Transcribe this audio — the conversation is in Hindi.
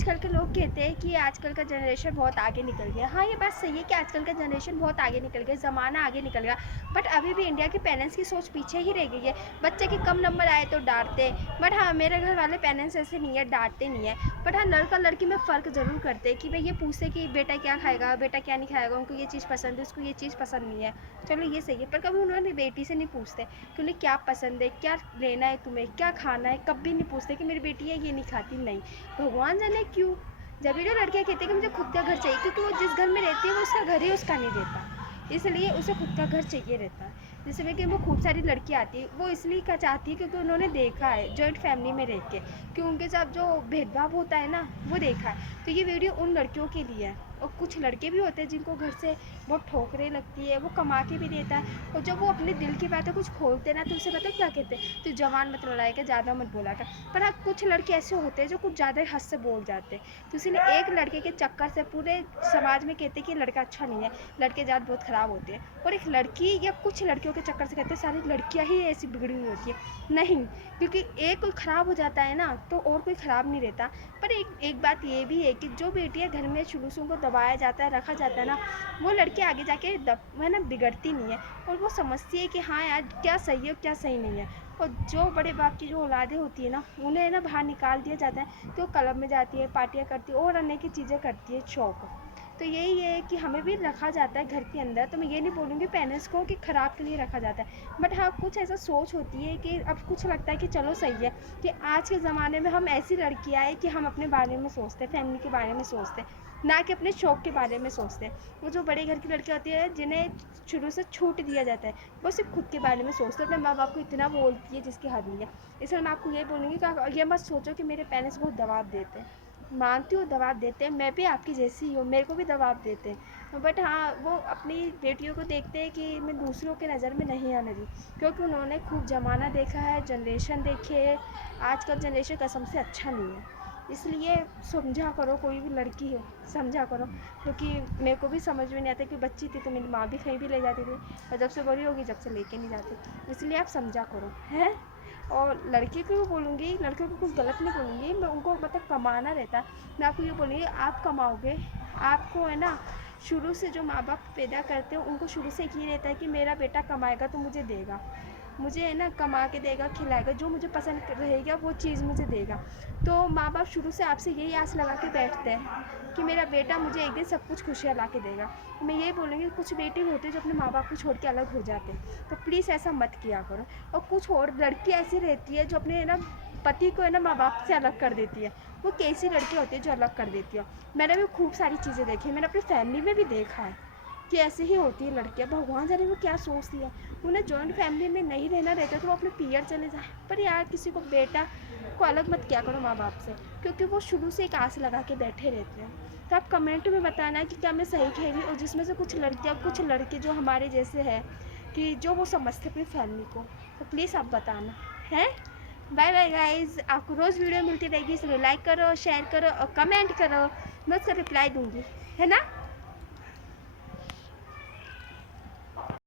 आजकल के लोग कहते हैं कि आजकल का जनरेशन बहुत आगे निकल गया। हाँ, ये बात सही है कि आजकल का जनरेशन बहुत आगे निकल गया, ज़माना आगे निकल गया। बट अभी भी इंडिया के पेरेंट्स की सोच पीछे ही रह गई है। बच्चे के कम नंबर आए तो डांटते, बट हाँ, मेरे घर वाले पेरेंट्स ऐसे नहीं है, डांटते नहीं है। बट हाँ, लड़का लड़की में फ़र्क ज़रूर करते हैं कि भाई ये पूछते कि बेटा क्या खाएगा, बेटा क्या नहीं खाएगा, उनको ये चीज़ पसंद है, उसको ये चीज़ पसंद नहीं है। चलो ये सही है, पर कभी उन्होंने बेटी से नहीं पूछते कि उन्हें क्या पसंद है, क्या लेना है, तुम्हें क्या खाना है। कभी नहीं पूछते कि मेरी बेटी है ये नहीं खाती, नहीं। भगवान जाने क्यों। जब भी जो लड़कियाँ कहती हैं कि मुझे खुद का घर चाहिए, क्योंकि वो जिस घर में रहती है वो उसका घर ही उसका नहीं रहता, इसलिए उसे खुद का घर चाहिए रहता है। जैसे में कि वो खूब सारी लड़कियाँ आती है, वो इसलिए क्या चाहती है क्योंकि उन्होंने देखा है जॉइंट फैमिली में रह के कि उनके साथ जो भेदभाव होता है ना, वो देखा है। तो ये वीडियो उन लड़कियों के लिए है। और कुछ लड़के भी होते हैं जिनको घर से बहुत ठोकरें लगती है, वो कमा के भी देता है, और जब वो अपने दिल की बातें कुछ खोलते हैं ना, तो उसे पता क्या कहते हैं, तो जवान मत लड़ाया कर, ज़्यादा मत बोला कर। पर हाँ, कुछ लड़के ऐसे होते हैं जो कुछ ज़्यादा हद से बोल जाते हैं, तो इसलिए एक लड़के के चक्कर से पूरे समाज में कहते हैं कि लड़का अच्छा नहीं है, लड़के जात बहुत ख़राब होते हैं। और एक लड़की या कुछ लड़कियों के चक्कर से कहते हैं सारी लड़कियां ही ऐसी बिगड़ी हुई होती है, नहीं। क्योंकि एक कोई ख़राब हो जाता है ना, तो और कोई ख़राब नहीं रहता। पर एक बात ये भी है कि जो बेटियां घर में शुरू से उनको दबाया जाता है, रखा जाता है ना, वो लड़की आगे जाके है ना, बिगड़ती नहीं है। और वो समझती है कि हाँ यार, क्या सही है क्या सही नहीं है। और जो बड़े बाप की जो औलादें होती है ना, उन्हें ना बाहर निकाल दिया जाता है, तो क्लब में जाती है, पार्टियाँ करती है और अनेक चीज़ें करती है, शौक। तो यही है कि हमें भी रखा जाता है घर के अंदर। तो मैं ये नहीं बोलूँगी पेरेंट्स को कि ख़राब के लिए रखा जाता है, बट हाँ, कुछ ऐसा सोच होती है कि अब कुछ लगता है कि चलो सही है कि आज के ज़माने में हम ऐसी लड़कियाँ हैं कि हम अपने बारे में सोचते हैं, फैमिली के बारे में सोचते हैं, ना कि अपने शौक़ के बारे में सोचते हैं। वो जो बड़े घर की लड़कियाँ होती है जिन्हें शुरू से छूट दिया जाता है, वो सिर्फ खुद के बारे में सोचते हैं, अपने माँ बाप को इतना बोलती है जिसकी हद नहीं है। इसलिए मैं आपको ये बोलूँगी कि ये मत सोचो कि मेरे पेरेंट्स बहुत दबाव देते हैं। मानती हूँ दबाव देते हैं, मैं भी आपकी जैसी ही हूँ, मेरे को भी दबाव देते हैं। बट हाँ, वो अपनी बेटियों को देखते हैं कि मैं दूसरों के नज़र में नहीं आने दूँ, क्योंकि उन्होंने खूब ज़माना देखा है, जनरेशन देखी है। आजकल जनरेशन कसम से अच्छा नहीं है, इसलिए समझा करो, कोई भी लड़की हो समझा करो। क्योंकि मेरे को भी समझ में नहीं आता कि बच्ची थी तो मेरी माँ भी कहीं भी ले जाती थी, और जब से बड़ी होगी जब से लेके नहीं जाती, इसलिए आप समझा करो, हैं। और लड़की को भी बोलूँगी, लड़कियों को कुछ गलत नहीं बोलूँगी मैं, उनको मतलब कमाना रहता है। मैं आपको ये बोलूँगी, आप कमाओगे, आपको है ना, शुरू से जो माँ बाप पैदा करते हैं उनको शुरू से ये रहता है कि मेरा बेटा कमाएगा तो मुझे देगा, मुझे है ना कमा के देगा, खिलाएगा, जो मुझे पसंद रहेगा वो चीज़ मुझे देगा। तो माँ बाप शुरू से आपसे यही आस लगा के बैठते हैं कि मेरा बेटा मुझे एक दिन सब कुछ खुशियाँ ला के देगा। मैं ये बोलूँगी, कुछ बेटे होते हैं जो अपने माँ बाप को छोड़ के अलग हो जाते हैं, तो प्लीज़ ऐसा मत किया करो। और कुछ और लड़की ऐसी रहती है जो अपने है ना पति को है ना माँ बाप से अलग कर देती है। वो कैसी लड़की होती है जो अलग कर देती है। मैंने भी खूब सारी चीज़ें देखी है, मैंने अपनी फैमिली में भी देखा है कि ऐसे ही होती है लड़कियाँ। भगवान जाने वो क्या सोचती है, उन्हें जॉइंट फैमिली में नहीं रहना रहता तो वो अपने पीयर चले जाए। पर यार, किसी को बेटा को अलग मत किया करो माँ बाप से, क्योंकि वो शुरू से एक आस लगा के बैठे रहते हैं। तो आप कमेंट में बताना कि क्या मैं सही कह रही हूँ, और जिसमें से कुछ लड़कियाँ कुछ लड़के जो हमारे जैसे हैं कि जो वो समझते अपनी फैमिली को, तो प्लीज़ आप बताना है। बाय बाय गाइज, आपको रोज़ वीडियो मिलती रहेगी, इसलिए लाइक करो, शेयर करो और कमेंट करो, मैं उसका रिप्लाई दूँगी, है ना।